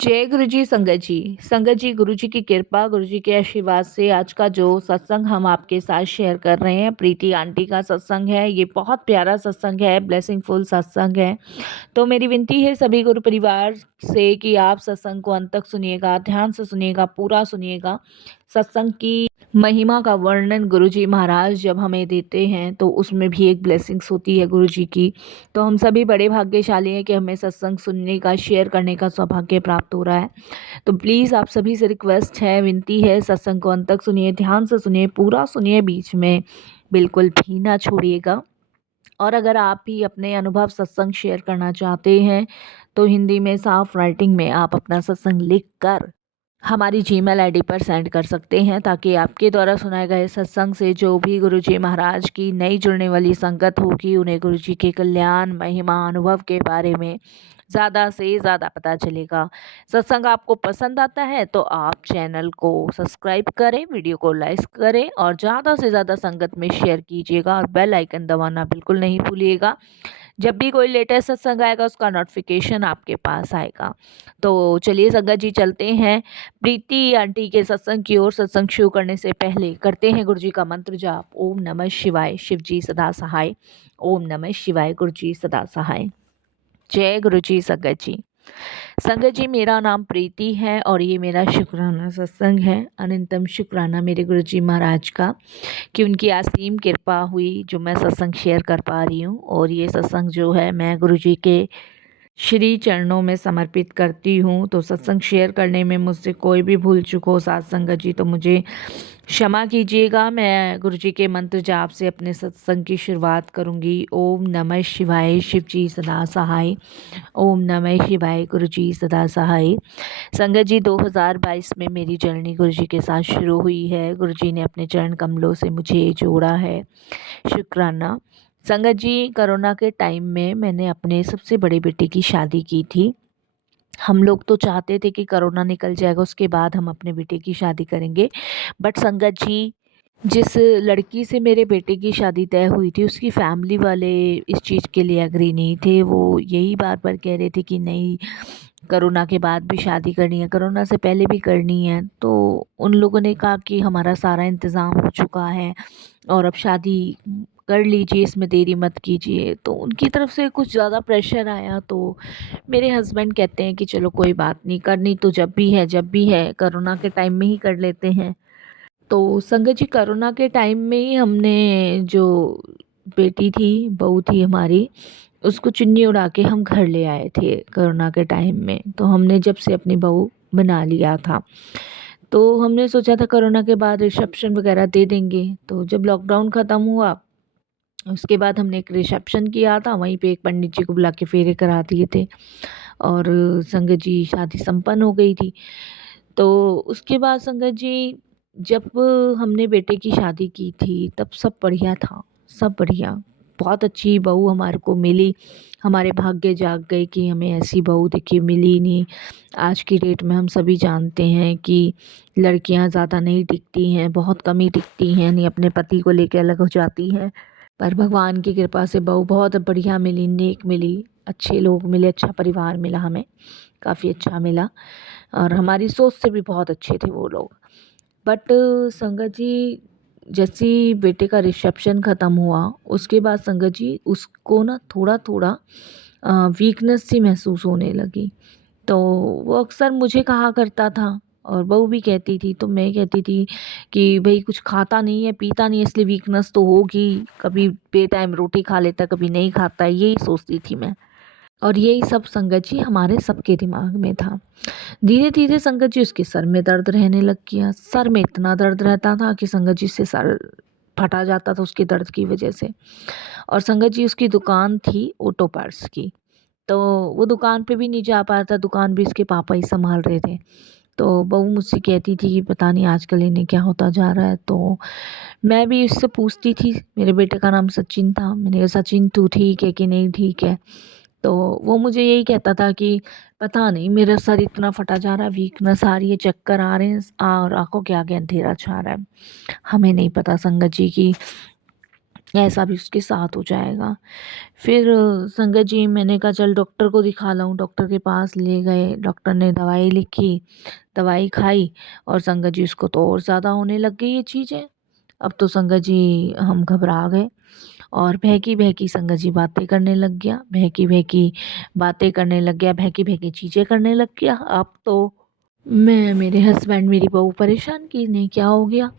जय गुरु जी संगत जी। संगत जी, गुरु जी की कृपा, गुरु जी के आशीर्वाद से आज का जो सत्संग हम आपके साथ शेयर कर रहे हैं, प्रीति आंटी का सत्संग है। ये बहुत प्यारा सत्संग है, ब्लेसिंगफुल सत्संग है। तो मेरी विनती है सभी गुरु परिवार से कि आप सत्संग को अंत तक सुनिएगा, ध्यान से सुनिएगा, पूरा सुनिएगा। सत्संग की महिमा का वर्णन गुरुजी महाराज जब हमें देते हैं तो उसमें भी एक ब्लेसिंग्स होती है गुरुजी की। तो हम सभी बड़े भाग्यशाली हैं कि हमें सत्संग सुनने का, शेयर करने का सौभाग्य प्राप्त हो रहा है। तो प्लीज़ आप सभी से रिक्वेस्ट है, विनती है, सत्संग को अंत तक सुनिए, ध्यान से सुनिए, पूरा सुनिए, बीच में बिल्कुल भी ना छोड़िएगा। और अगर आप भी अपने अनुभव सत्संग शेयर करना चाहते हैं तो हिंदी में साफ राइटिंग में आप अपना सत्संग लिख कर हमारी जीमेल आईडी पर सेंड कर सकते हैं, ताकि आपके द्वारा सुनाए गए सत्संग से जो भी गुरुजी महाराज की नई जुड़ने वाली संगत होगी उन्हें गुरुजी के कल्याण, महिमा, अनुभव के बारे में ज़्यादा से ज़्यादा पता चलेगा। सत्संग आपको पसंद आता है तो आप चैनल को सब्सक्राइब करें, वीडियो को लाइक करें और ज़्यादा से ज़्यादा संगत में शेयर कीजिएगा और बेल आइकन दबाना बिल्कुल नहीं भूलिएगा। जब भी कोई लेटेस्ट सत्संग आएगा उसका नोटिफिकेशन आपके पास आएगा। तो चलिए संगत जी, चलते हैं प्रीति आंटी के सत्संग की ओर। सत्संग शुरू करने से पहले करते हैं गुरु जी का मंत्र जाप। ओम नमः शिवाय, शिव जी सदा सहाय। ओम नमः शिवाय, गुरु जी सदा सहाय। जय गुरु जी संगत जी। संगत जी, मेरा नाम प्रीति है और ये मेरा शुक्राना सत्संग है। अनंतम शुक्राना मेरे गुरु जी महाराज का कि उनकी असीम कृपा हुई जो मैं सत्संग शेयर कर पा रही हूँ। और ये सत्संग जो है मैं गुरु जी के श्री चरणों में समर्पित करती हूँ। तो सत्संग शेयर करने में मुझसे कोई भी भूल चूक हो साथ संगत जी तो मुझे क्षमा कीजिएगा। मैं गुरु जी के मंत्र जाप से अपने सत्संग की शुरुआत करूँगी। ओम नमः शिवाय, शिव जी सदा सहाय। ओम नमः शिवाय, गुरु जी सदा सहाय। संगत जी, 2022 में मेरी जर्नी गुरु जी के साथ शुरू हुई है। गुरु जी ने अपने चरण कमलों से मुझे जोड़ा है, शुक्राना। संगत जी, कोरोना के टाइम में मैंने अपने सबसे बड़े बेटे की शादी की थी। हम लोग तो चाहते थे कि कोरोना निकल जाएगा उसके बाद हम अपने बेटे की शादी करेंगे। बट संगत जी, जिस लड़की से मेरे बेटे की शादी तय हुई थी उसकी फैमिली वाले इस चीज़ के लिए एग्री नहीं थे। वो यही बार-बार कह रहे थे कि नहीं, कोरोना के बाद भी शादी करनी है, कोरोना से पहले भी करनी है। तो उन लोगों ने कहा कि हमारा सारा इंतज़ाम हो चुका है और अब शादी कर लीजिए, इसमें देरी मत कीजिए। तो उनकी तरफ से कुछ ज़्यादा प्रेशर आया। तो मेरे हस्बैंड कहते हैं कि चलो कोई बात नहीं, करनी तो जब भी है, कोरोना के टाइम में ही कर लेते हैं। तो संगत जी, कोरोना के टाइम में ही हमने जो बेटी थी, बहू थी हमारी, उसको चुन्नी उड़ा के हम घर ले आए थे कोरोना के टाइम में। तो हमने जब से अपनी बहू बना लिया था तो हमने सोचा था कोरोना के बाद रिसेप्शन वगैरह दे देंगे। तो जब लॉकडाउन ख़त्म हुआ उसके बाद हमने एक रिसेप्शन किया था, वहीं पे एक पंडित जी को बुला के फेरे करा दिए थे और संगत जी शादी संपन्न हो गई थी। तो उसके बाद संगत जी, जब हमने बेटे की शादी की थी तब सब बढ़िया था, सब बढ़िया। बहुत अच्छी बहू हमारे को मिली, हमारे भाग्य जाग गए कि हमें ऐसी बहू देखिए मिली नहीं। आज की डेट में हम सभी जानते हैं कि लड़कियां ज़्यादा नहीं टिकती हैं, बहुत कम ही टिकती हैं, नहीं अपने पति को लेकर अलग हो जाती हैं। पर भगवान की कृपा से बहू बहुत बढ़िया मिली, नेक मिली, अच्छे लोग मिले, अच्छा परिवार मिला हमें, काफ़ी अच्छा मिला और हमारी सोच से भी बहुत अच्छे थे वो लोग। बट संगत जी, जैसे ही बेटे का रिसेप्शन ख़त्म हुआ उसके बाद संगत जी उसको ना थोड़ा थोड़ा वीकनेस सी महसूस होने लगी। तो वो अक्सर मुझे कहा करता था और बहू भी कहती थी। तो मैं कहती थी कि भाई कुछ खाता नहीं है, पीता नहीं है, इसलिए वीकनेस तो होगी, कभी बेटाइम रोटी खा लेता, कभी नहीं खाता, यही सोचती थी मैं। और यही सब संगत जी हमारे सबके दिमाग में था। धीरे धीरे संगत जी उसके सर में दर्द रहने लग गया। सर में इतना दर्द रहता था कि संगत जी से सर फटा जाता था उसके दर्द की वजह से। और संगत जी उसकी दुकान थी ऑटो पार्ट्स की, तो वो दुकान पे भी नहीं जा पाया था, दुकान भी इसके पापा ही संभाल रहे थे। तो बहू मुझसे कहती थी कि पता नहीं आजकल इन्हें क्या होता जा रहा है। तो मैं भी उससे पूछती थी, मेरे बेटे का नाम सचिन था, मैंने कहा सचिन तू ठीक है कि नहीं ठीक है। तो वो मुझे यही कहता था कि पता नहीं मेरा सर इतना फटा जा रहा है, वीकनेस आ रही है, चक्कर आ रहे हैं और आंखों के आगे अंधेरा छा रहा है। हमें नहीं पता संगत जी की ऐसा भी उसके साथ हो जाएगा। फिर संगत जी मैंने कहा चल डॉक्टर को दिखा लाऊं, डॉक्टर के पास ले गए, डॉक्टर ने दवाई लिखी, दवाई खाई और संगत जी उसको तो और ज़्यादा होने लग गई ये चीज़ें। अब तो संगत जी हम घबरा गए और बहकी-बहकी संगत जी बातें करने लग गया, बहकी-बहकी बातें करने लग गया, बहकी-बहकी चीज़ें करने लग गया। अब तो मैं, मेरे हस्बैंड, मेरी बहू परेशान कि इन्हें क्या हो गया।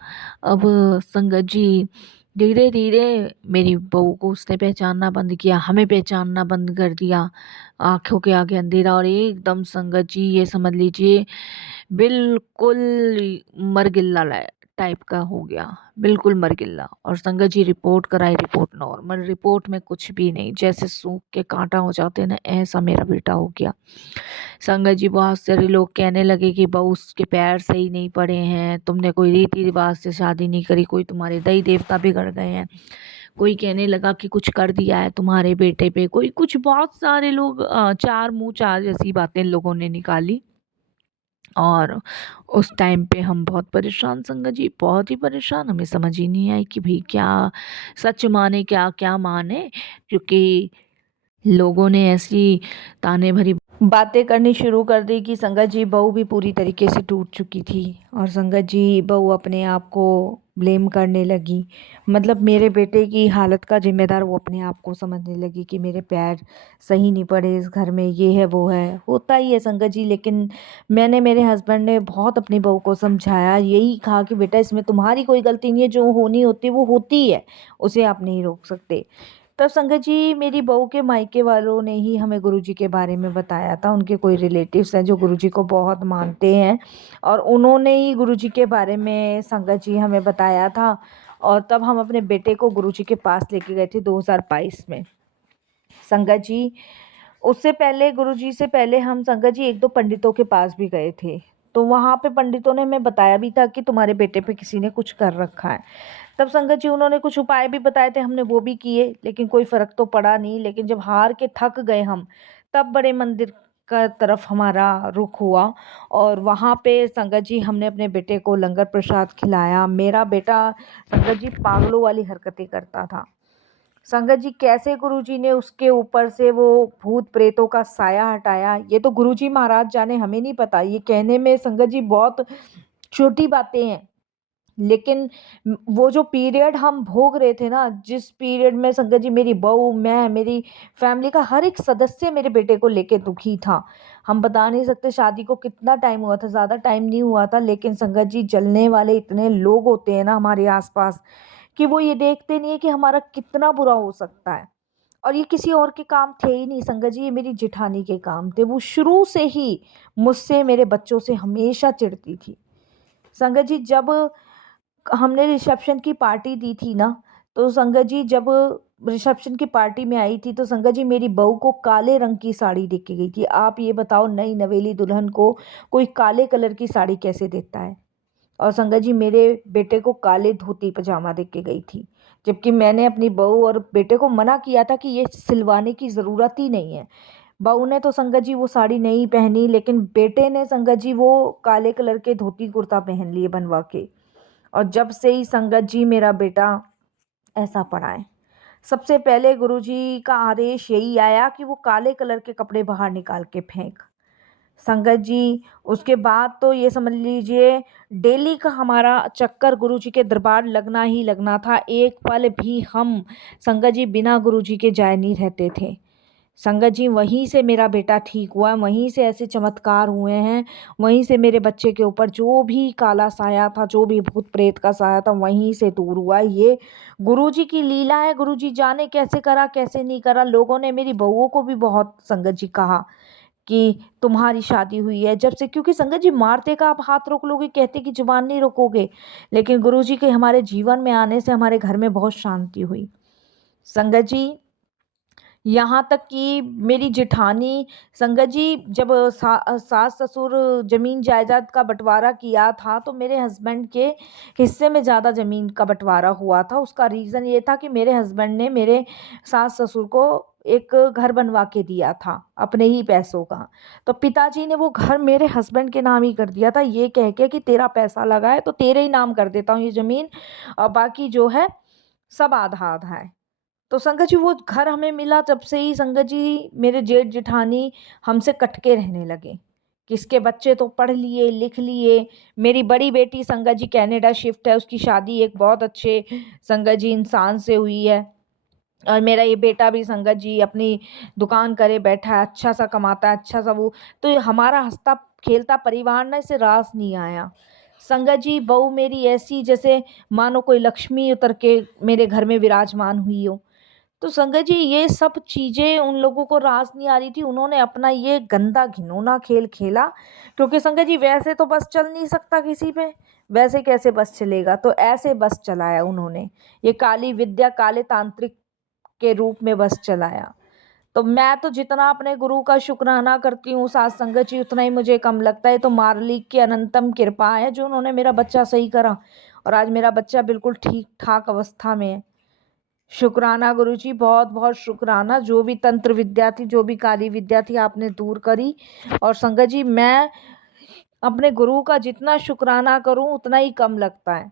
अब संगत जी धीरे-धीरे मेरी बहू को उसने पहचानना बंद किया, हमें पहचानना बंद कर दिया। आँखों के आगे अंधेरा और एकदम संगत जी ये समझ लीजिए बिल्कुल मरगिल्ला लाय टाइप का हो गया, बिल्कुल मरगिल्ला। और संगत जी रिपोर्ट कराई, रिपोर्ट नॉर्मल, रिपोर्ट में कुछ भी नहीं, जैसे सूख के काँटा हो जाते हैं ना, ऐसा मेरा बेटा हो गया। संगत जी बहुत सारे लोग कहने लगे कि बहू उसके पैर सही नहीं पड़े हैं, तुमने कोई रीति रिवाज से शादी नहीं करी, कोई तुम्हारे दई देवता बिगड़ गए हैं। कोई कहने लगा कि कुछ कर दिया है तुम्हारे बेटे पे, कोई कुछ, बहुत सारे लोग चार मुँह चार जैसी बातें लोगों ने निकाली। और उस टाइम पे हम बहुत परेशान संगत जी, बहुत ही परेशान, हमें समझ ही नहीं आई कि भई क्या सच माने क्या माने, क्योंकि लोगों ने ऐसी ताने भरी बातें करनी शुरू कर दी कि संगत जी बहू भी पूरी तरीके से टूट चुकी थी और संगत जी बहू अपने आप को ब्लेम करने लगी। मतलब मेरे बेटे की हालत का जिम्मेदार वो अपने आप को समझने लगी कि मेरे पैर सही नहीं पड़े इस घर में, ये है वो है, होता ही है संगत जी। लेकिन मैंने, मेरे हस्बैंड ने बहुत अपनी बहू को समझाया, यही कहा कि बेटा इसमें तुम्हारी कोई गलती नहीं है, जो होनी होती है वो होती है, उसे आप नहीं रोक सकते। तब संगत जी मेरी बहू के मायके वालों ने ही हमें गुरुजी के बारे में बताया था। उनके कोई रिलेटिव्स हैं जो गुरुजी को बहुत मानते हैं और उन्होंने ही गुरुजी के बारे में संगत जी हमें बताया था। और तब हम अपने बेटे को गुरुजी के पास लेके गए थे 2022 में। संगत जी उससे पहले, गुरुजी से पहले हम संगत जी 1-2 पंडितों के पास भी गए थे। तो वहाँ पे पंडितों ने हमें बताया भी था कि तुम्हारे बेटे पे किसी ने कुछ कर रखा है। तब संगत जी उन्होंने कुछ उपाय भी बताए थे, हमने वो भी किए, लेकिन कोई फ़र्क तो पड़ा नहीं। लेकिन जब हार के थक गए हम, तब बड़े मंदिर का तरफ हमारा रुख हुआ और वहाँ पे संगत जी हमने अपने बेटे को लंगर प्रसाद खिलाया। मेरा बेटा संगत जी पागलों वाली हरकतें करता था। संगत जी कैसे गुरुजी ने उसके ऊपर से वो भूत प्रेतों का साया हटाया, ये तो गुरुजी महाराज जाने, हमें नहीं पता। ये कहने में संगत जी बहुत छोटी बातें हैं, लेकिन वो जो पीरियड हम भोग रहे थे ना, जिस पीरियड में संगत जी मेरी बहू, मैं, मेरी फैमिली का हर एक सदस्य मेरे बेटे को लेके दुखी था। हम बता नहीं सकते शादी को कितना टाइम हुआ था, ज़्यादा टाइम नहीं हुआ था, लेकिन संगत जी जलने वाले इतने लोग होते हैं ना हमारे आसपास कि वो ये देखते नहीं है कि हमारा कितना बुरा हो सकता है। और ये किसी और के काम थे ही नहीं संगत जी, ये मेरी जेठानी के काम थे। वो शुरू से ही मुझसे, मेरे बच्चों से हमेशा चिढ़ती थी। संगत जी जब हमने रिसेप्शन की पार्टी दी थी ना, तो संगत जी जब रिसेप्शन की पार्टी में आई थी, तो संगत जी मेरी बहू को काले रंग की साड़ी दे के गई थी। आप ये बताओ नई नवेली दुल्हन को कोई काले कलर की साड़ी कैसे देता है? और संगत जी मेरे बेटे को काले धोती पजामा दे के गई थी। जबकि मैंने अपनी बहू और बेटे को मना किया था कि ये सिलवाने की ज़रूरत ही नहीं है। बहू ने तो संगत जी वो साड़ी नहीं पहनी, लेकिन बेटे ने संगत जी वो काले कलर के धोती कुर्ता पहन लिए बनवा के। और जब से ही संगत जी मेरा बेटा ऐसा पड़ा है। सबसे पहले गुरुजी का आदेश यही आया कि वो काले कलर के कपड़े बाहर निकाल के फेंक। संगत जी उसके बाद तो ये समझ लीजिए डेली का हमारा चक्कर गुरुजी के दरबार लगना ही लगना था। एक पल भी हम संगत जी बिना गुरुजी के जाए नहीं रहते थे। संगत जी वहीं से मेरा बेटा ठीक हुआ, वहीं से ऐसे चमत्कार हुए हैं, वहीं से मेरे बच्चे के ऊपर जो भी काला साया था, जो भी भूत प्रेत का साया था, वहीं से दूर हुआ। ये गुरुजी की लीला है, गुरुजी जाने कैसे करा कैसे नहीं करा। लोगों ने मेरी बहुओं को भी बहुत संगत जी कहा कि तुम्हारी शादी हुई है जब से, क्योंकि संगत जी मारते का आप हाथ रोक लोगे, कहते कि जुबान नहीं रोकोगे, लेकिन गुरुजी के हमारे जीवन में आने से हमारे घर में बहुत शांति हुई। संगत जी यहाँ तक कि मेरी जेठानी, संगत जी जब सास ससुर ज़मीन जायदाद का बंटवारा किया था, तो मेरे हस्बैंड के हिस्से में ज़्यादा ज़मीन का बंटवारा हुआ था। उसका रीज़न ये था कि मेरे हस्बैंड ने मेरे सास ससुर को एक घर बनवा के दिया था अपने ही पैसों का। तो पिताजी ने वो घर मेरे हस्बैंड के नाम ही कर दिया था, ये कह के कि तेरा पैसा लगा है तो तेरे ही नाम कर देता हूँ ये ज़मीन, और बाकी जो है सब आधा-आधा है। तो संगत जी वो घर हमें मिला जब से ही संगत जी मेरे जेठ-जेठानी हमसे कट के रहने लगे। किसके बच्चे तो पढ़ लिए, लिख लिए। मेरी बड़ी बेटी संगत जी कनाडा शिफ्ट है, उसकी शादी एक बहुत अच्छे संगत जी इंसान से हुई है। और मेरा ये बेटा भी संगत जी अपनी दुकान करे बैठा है, अच्छा-सा कमाता है, अच्छा-सा वो तो ये हमारा हँसता-खेलता परिवार ना इससे रास नहीं आया। संगत जी बहू मेरी ऐसी जैसे मानो कोई लक्ष्मी उतर के मेरे घर में विराजमान हुई हो। तो संगत जी ये सब चीज़ें उन लोगों को रास नहीं आ रही थी, उन्होंने अपना ये गंदा घिनौना खेल खेला क्योंकि संगत जी वैसे तो बस चल नहीं सकता किसी पे, वैसे कैसे बस चलेगा? तो ऐसे बस चलाया उन्होंने। ये काली विद्या, काले तांत्रिक के रूप में बस चलाया। तो मैं तो जितना अपने गुरु का शुक्राना करती हूँ सात संगत जी उतना ही मुझे कम लगता है। तो मालिक की अनंतम कृपा है जो उन्होंने मेरा बच्चा सही करा और आज मेरा बच्चा बिल्कुल ठीक-ठाक अवस्था में है। शुक्राना गुरुजी, बहुत-बहुत शुक्राना जो भी तंत्र विद्या थी, जो भी काली विद्या थी आपने दूर करी और संगत जी मैं अपने गुरु का जितना शुक्राना करूँ उतना ही कम लगता है।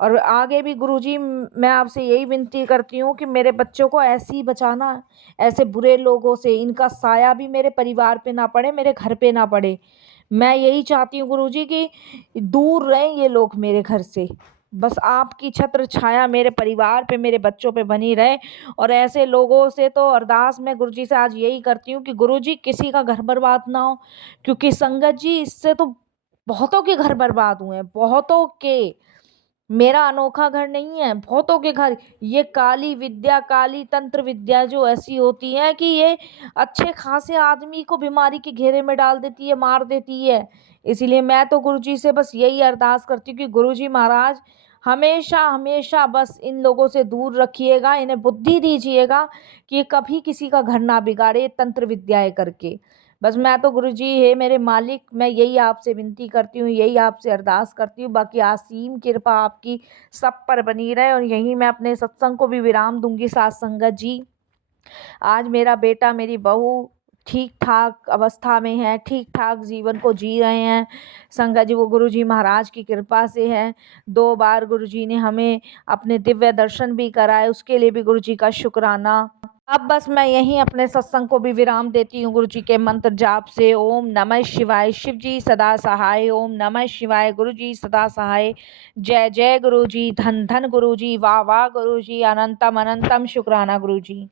और आगे भी गुरुजी मैं आपसे यही विनती करती हूँ कि मेरे बच्चों को ऐसे ही बचाना, ऐसे बुरे लोगों से, इनका साया भी मेरे परिवार पे ना पड़े, मेरे घर पे ना पड़े। मैं यही चाहती हूँ गुरुजी कि दूर रहें ये लोग मेरे घर से। बस आपकी छत्र छाया मेरे परिवार पे, मेरे बच्चों पे बनी रहे और ऐसे लोगों से तो अरदास मैं गुरुजी से आज यही करती हूँ कि गुरुजी किसी का घर बर्बाद ना हो क्योंकि संगत जी इससे तो बहुतों के घर बर्बाद हुए हैं, बहुतों के। मेरा अनोखा घर नहीं है, बहुतों के घर ये काली विद्या, काली तंत्र विद्या जो ऐसी होती है कि ये अच्छे खासे आदमी को बीमारी के घेरे में डाल देती है, मार देती है। इसीलिए मैं तो गुरुजी से बस यही अरदास करती हूँ कि गुरुजी महाराज हमेशा-हमेशा बस इन लोगों से दूर रखिएगा, इन्हें बुद्धि दीजिएगा कि ये कभी किसी का घर ना बिगाड़े तंत्र विद्याएँ करके। बस मैं तो गुरुजी हे मेरे मालिक मैं यही आपसे विनती करती हूँ, यही आपसे अरदास करती हूँ, बाकी असीम कृपा आपकी सब पर बनी रहे और यहीं मैं अपने सत्संग को भी विराम दूँगी सात संगत जी। आज मेरा बेटा, मेरी बहू ठीक-ठाक अवस्था में है, ठीक-ठाक जीवन को जी रहे हैं। संगत जी वो गुरुजी महाराज की कृपा से है। 2 बार गुरुजी ने हमें अपने दिव्य दर्शन भी कराए, उसके लिए भी गुरुजी का शुक्राना। अब बस मैं यहीं अपने सत्संग को भी विराम देती हूँ गुरुजी के मंत्र जाप से। ओम नमः शिवाय, शिव जी सदा सहाय। ओम नमः शिवाय, गुरुजी सदा सहाय। जय जय गुरुजी, धन धन गुरुजी, वाह वाह गुरुजी, अनंतम अनंतम शुक्राना गुरुजी।